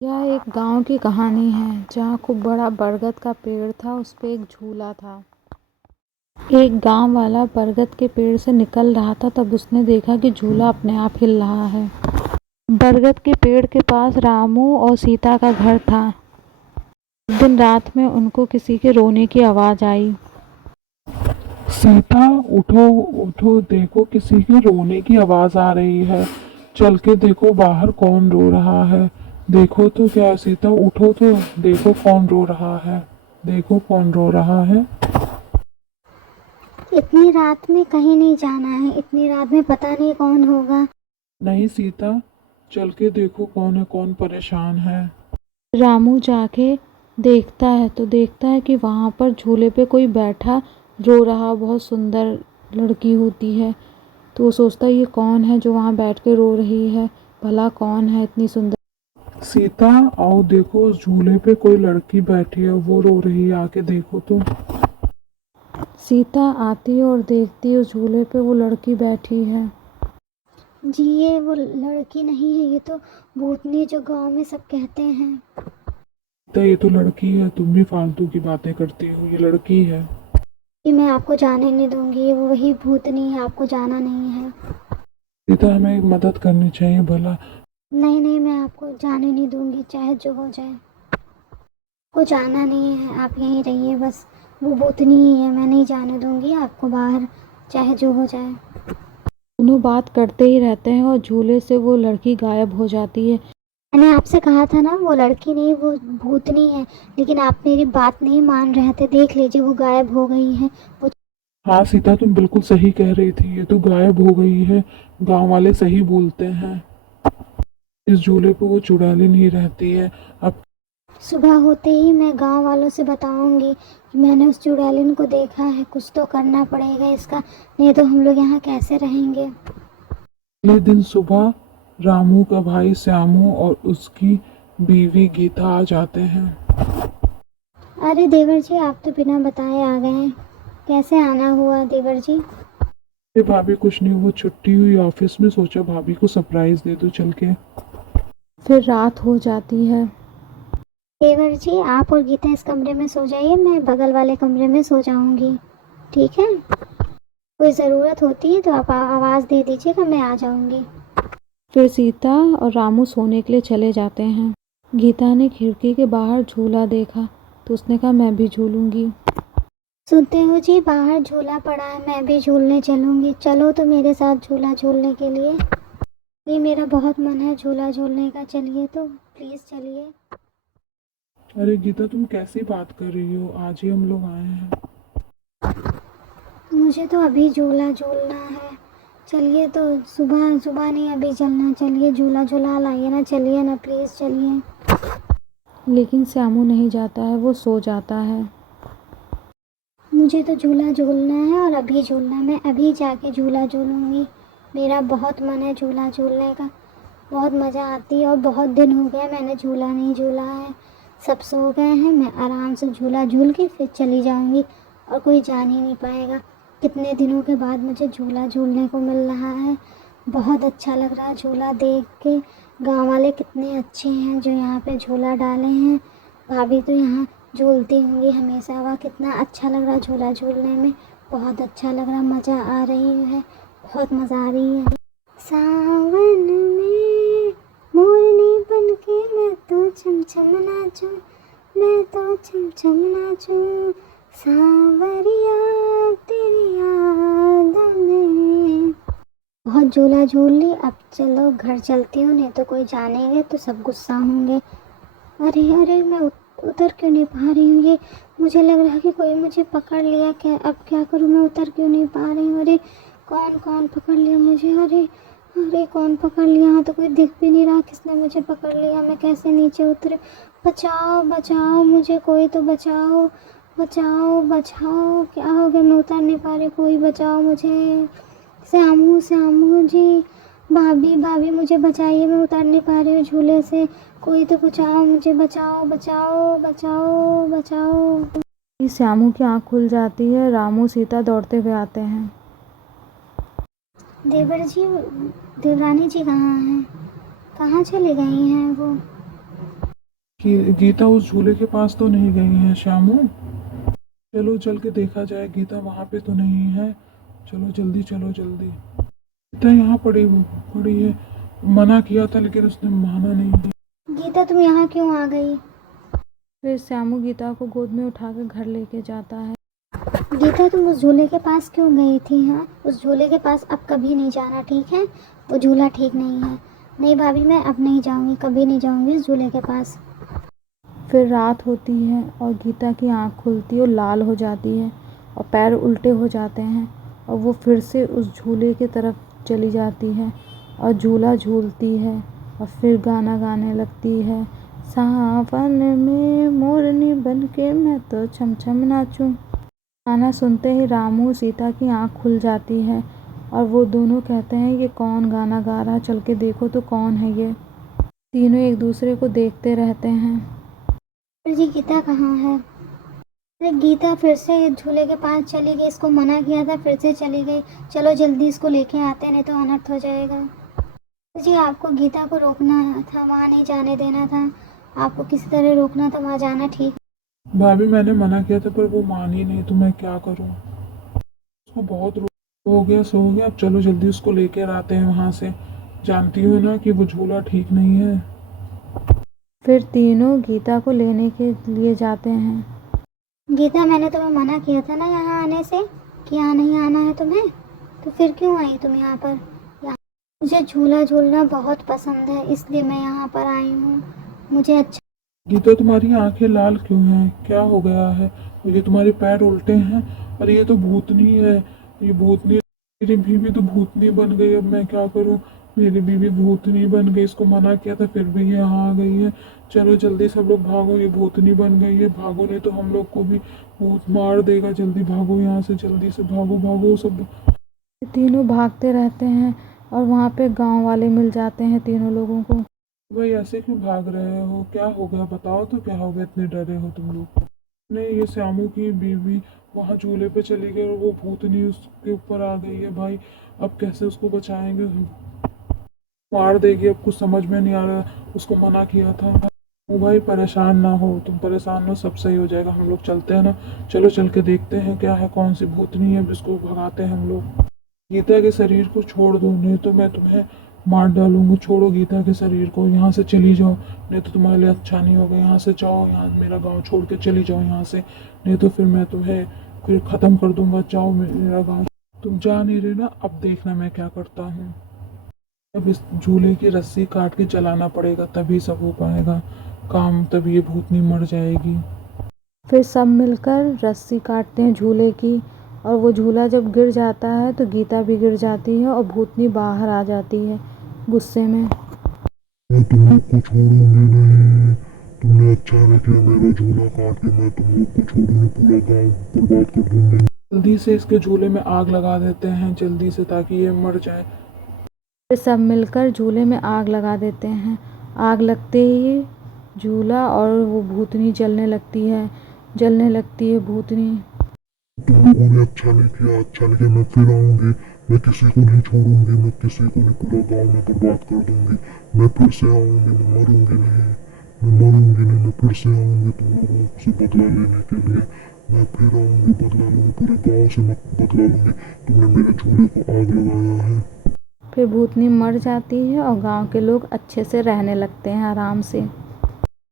यह एक गांव की कहानी है जहाँ खूब बड़ा बरगद का पेड़ था। उस पे एक झूला था। एक गांव वाला बरगद के पेड़ से निकल रहा था, तब उसने देखा कि झूला अपने आप हिल रहा है। बरगद के पेड़ के पास रामू और सीता का घर था। एक दिन रात में उनको किसी के रोने की आवाज़ आई। सीता, उठो उठो, देखो किसी के रोने की आवाज आ रही है। चल के देखो बाहर कौन रो रहा है। देखो तो क्या सीता, उठो तो देखो कौन रो रहा है। देखो कौन रो रहा है। इतनी रात में कहीं नहीं जाना है। इतनी रात में पता नहीं कौन होगा। नहीं सीता, चल के देखो कौन है, कौन परेशान है। रामू जाके देखता है तो देखता है कि वहाँ पर झूले पे कोई बैठा रो रहा बहुत सुंदर लड़की होती है। तो वो सोचता है ये कौन है जो वहाँ बैठ के रो रही है, भला कौन है इतनी सुंदर। सीता, आओ देखो उस झूले पे कोई लड़की बैठी है, वो रो रही है, आके देखो तो। सीता आती है और देखती है उस झूले पे वो लड़की बैठी है। जी, ये वो लड़की नहीं है, ये तो भूतनी जो गांव में सब कहते हैं। सीता, ये तो लड़की है, तुम भी फालतू की बातें करती हो, ये लड़की है। कि मैं आपको जाने नहीं दूंगी। ये वो वही भूतनी है, आपको जाना नहीं है। सीता, हमें मदद करनी चाहिए भला। नहीं नहीं, मैं आपको जाने नहीं दूंगी, चाहे जो हो जाए। को जाना नहीं है, आप यहीं रहिए बस। वो भूतनी ही है, मैं नहीं जाने दूंगी आपको बाहर, चाहे जो हो जाए। दोनों बात करते ही रहते हैं और झूले से वो लड़की गायब हो जाती है। मैंने आपसे कहा था ना, वो लड़की नहीं, वो भूतनी है। लेकिन आप मेरी बात नहीं मान रहे थे। देख लीजिए, वो गायब हो गई है। वो हाँ सीता, तुम बिल्कुल सही कह रही थी, ये तो गायब हो गई है। गांव वाले सही बोलते हैं। इस झूले पे वो चुड़ैल नहीं रहती है। अब सुबह होते ही मैं गांव वालों से बताऊंगी कि मैंने उस चुड़ैलिन को देखा है। कुछ तो करना पड़ेगा इसका, नहीं तो हम लोग यहाँ कैसे रहेंगे। अगले दिन सुबह रामू का भाई श्यामू और उसकी बीवी गीता आ जाते हैं। अरे देवर जी, आप तो बिना बताए आ गए हैं। कैसे आना हुआ देवर जी? अरे भाभी, कुछ नहीं, वो छुट्टी हुई ऑफिस में, सोचा भाभी को सरप्राइज दे दो चल के। फिर रात हो जाती है। देवर जी, आप और गीता इस कमरे में सो जाइए, मैं बगल वाले कमरे में सो जाऊंगी। ठीक है? कोई ज़रूरत होती है तो आप आवाज़ दे दीजिएगा, मैं आ जाऊंगी। फिर सीता और रामू सोने के लिए चले जाते हैं। गीता ने खिड़की के बाहर झूला देखा तो उसने कहा मैं भी झूलूंगी। सुनते हो जी, बाहर झूला पड़ा है, मैं भी झूलने चलूंगी। चलो तो मेरे साथ झूला झूलने के लिए। ये मेरा बहुत मन है झूला झूलने का, चलिए तो प्लीज़ चलिए। अरे गीता, तुम कैसी बात कर रही हो, आज ही हम लोग आए हैं। मुझे तो अभी झूला झूलना है। चलिए तो, सुबह सुबह नहीं, अभी चलना। चलिए झूला झूला लाइए ना, चलिए ना प्लीज़ चलिए। लेकिन श्यामू नहीं जाता है, वो सो जाता है। मुझे तो झूला झूलना है और अभी झूलना है। मैं अभी जाके झूला झूलूंगी। मेरा बहुत मन है झूला झूलने का। बहुत मज़ा आती है और बहुत दिन हो गया मैंने झूला नहीं झूला है। सब सो गए हैं, मैं आराम से झूला झूल के फिर चली जाऊंगी और कोई जान ही नहीं पाएगा। कितने दिनों के बाद मुझे झूला झूलने को मिल रहा है। बहुत अच्छा लग रहा है झूला देख के। गांव वाले कितने अच्छे हैं जो यहाँ पे झूला डाले हैं। भाभी तो यहाँ झूलती होंगी हमेशा। वाह, कितना अच्छा लग रहा है झूला झूलने में। बहुत अच्छा लग रहा, मज़ा आ रही है, बहुत मज़ा आ रही है। सावन में मोरनी बन के मैं तो छम छम नाचूं, मैं तो छम छम नाचूं। सांवरिया तेरी याद में। बहुत झूला झूल ली, अब चलो घर चलती हूँ, नहीं तो कोई जानेंगे तो सब गुस्सा होंगे। अरे अरे, मैं उतर क्यों नहीं पा रही हूँ? ये मुझे लग रहा है कि कोई मुझे पकड़ लिया। क्या, अब क्या करूँ? मैं उतर क्यों नहीं पा रही हूँ? अरे कौन कौन पकड़ लिया मुझे? अरे अरे, कौन पकड़ लिया? यहाँ तो कोई दिख भी नहीं रहा, किसने मुझे पकड़ लिया? मैं कैसे नीचे उतरे? बचाओ बचाओ मुझे, कोई तो बचाओ। बचाओ बचाओ, क्या हो गया? मैं उतर नहीं पा रही, कोई बचाओ मुझे। श्यामू श्यामू जी, भाभी भाभी मुझे बचाइए, मैं उतर नहीं पा रही हूँ झूले से। कोई तो बचाओ मुझे, बचाओ बचाओ बचाओ बचाओ। श्यामू की आंख खुल जाती है। रामू सीता दौड़ते हुए आते हैं। देवर जी, देवरानी जी कहाँ हैं? कहाँ चली गई हैं वो? कि गीता उस झूले के पास तो नहीं गई है श्यामू? चलो चल के देखा जाए, गीता वहाँ पे तो नहीं है। चलो जल्दी चलो जल्दी। गीता यहाँ पड़ी पड़ी है। मना किया था लेकिन उसने माना नहीं। गीता तुम यहाँ क्यों आ गई? फिर श्यामू गीता को गोद में उठाकर घर लेके जाता है। गीता तुम उस झूले के पास क्यों गई थी? हाँ, उस झूले के पास अब कभी नहीं जाना, ठीक है? वो झूला ठीक नहीं है। नहीं भाभी, मैं अब नहीं जाऊँगी, कभी नहीं जाऊँगी उस झूले के पास। फिर रात होती है और गीता की आँख खुलती और लाल हो जाती है और पैर उल्टे हो जाते हैं और वो फिर से उस झूले की तरफ चली जाती है और झूला झूलती है और फिर गाना गाने लगती है। सावन में मोरनी बन के मैं तो छम छम नाचूं। गाना सुनते ही रामू सीता की आँख खुल जाती है और वो दोनों कहते हैं ये कौन गाना गा रहा, चल के देखो तो कौन है ये। तीनों एक दूसरे को देखते रहते हैं। जी गीता कहाँ है? अरे गीता फिर से झूले के पास चली गई, इसको मना किया था फिर से चली गई। चलो जल्दी इसको लेके आते हैं, नहीं तो अनर्थ हो जाएगा। जी आपको गीता को रोकना था, वहाँ नहीं जाने देना था, आपको किसी तरह रोकना था, वहाँ जाना ठीक। भाभी मैंने मना किया था पर वो मानी नहीं, तो मैं क्या करूँ? उसको बहुत हो गया, सो हो गया। अब चलो जल्दी उसको लेकर आते हैं वहाँ से। जानती हो ना कि वो झूला ठीक नहीं है। फिर तीनों गीता को लेने के लिए जाते हैं। गीता मैंने तुम्हें मना किया था ना यहाँ आने से, कि यहाँ नहीं आना है तुम्हें, तो फिर क्यों आई तुम यहाँ पर? मुझे झूला झूलना बहुत पसंद है, इसलिए मैं यहाँ पर आई हूँ, मुझे अच्छा। गीता तुम्हारी आंखें लाल क्यों हैं? क्या हो गया है? ये तुम्हारे पैर उल्टे हैं। अरे ये तो भूतनी है। ये भूतनी, मेरी बीवी तो भूतनी बन गई। अब मैं क्या करूं? मेरी बीवी भूतनी बन गई। इसको मना किया था फिर भी ये यहाँ आ गई है। चलो जल्दी सब लोग भागो, ये भूतनी बन गई है। भागो नहीं तो हम लोग को भी भूत मार देगा। जल्दी भागो यहाँ से, जल्दी से भागो भागो सब। तीनों भागते रहते हैं और वहाँ पे गांव वाले मिल जाते हैं तीनों लोगों को। भाई ऐसे क्यों भाग रहे हो? क्या हो गया बताओ तो, क्या हो गया इतने डरे हो तुम लोग? नहीं, ये श्यामू की बीवी वहाँ झूले पे चली गई और वो भूतनी उसके ऊपर आ गई है भाई। अब कैसे उसको बचाएंगे? मार देगी। अब कुछ समझ में नहीं आ रहा। उसको मना किया था। ओ भाई परेशान ना हो, तुम परेशान हो, सब सही हो जाएगा। हम लोग चलते हैं ना। चलो चल के देखते हैं क्या है, कौन सी भूतनी है, जिसको भगाते हैं हम लोग। गीता के शरीर को छोड़ दो, नहीं तो मैं तुम्हें मार डालूंगा। छोड़ो गीता के शरीर को, यहाँ से चली जाओ, नहीं तो तुम्हारे लिए अच्छा नहीं होगा। यहाँ से जाओ, यहाँ मेरा गांव छोड़ के चली जाओ यहाँ से, नहीं तो फिर मैं तुम्हें फिर ख़त्म कर दूंगा। जाओ मेरा गांव। तुम जा नहीं रहे ना, अब देखना मैं क्या करता हूँ। अब इस झूले की रस्सी काट के जलाना पड़ेगा, तभी सब हो पाएगा काम, तभी ये भूतनी मर जाएगी। फिर सब मिलकर रस्सी काटते हैं झूले की और वो झूला जब गिर जाता है तो गीता भी गिर जाती है और भूतनी बाहर आ जाती है गुस्से में। मैं तुम लोग को छोड़ूंगी नहीं। तुमने अच्छा नहीं किया मेरा झूला काट के। मैं तुम लोग को छोड़ूंगी, पूरा गांव बर्बाद कर दूंगी। जल्दी से इसके झूले में आग लगा देते हैं जल्दी से, ताकि ये मर जाए। फिर सब मिलकर झूले में आग लगा देते हैं। आग लगते ही झूला और वो भूतनी जलने लगती है भूतनी। तुम लोगों ने अच्छा नहीं किया, अच्छा नहीं किया। मैं फिर आऊंगी, मैं किसी को नहीं छोड़ूंगी, मैं किसी को नहीं, पूरा गांव में बर्बाद कर दूंगी। मैं फिर से आऊंगी, मैं मरूंगी नहीं, मैं मरूंगी नहीं। मैं फिर से आऊंगी तुम लोगों से बदला लेने के लिए। मैं फिर आऊंगी, बदला लूंगी, पूरे गांव से मैं बदला लूंगी। तुमने मेरे झूले को आग लगाया है। फिर भूतनी मर जाती है और गांव के लोग अच्छे से रहने लगते हैं आराम से।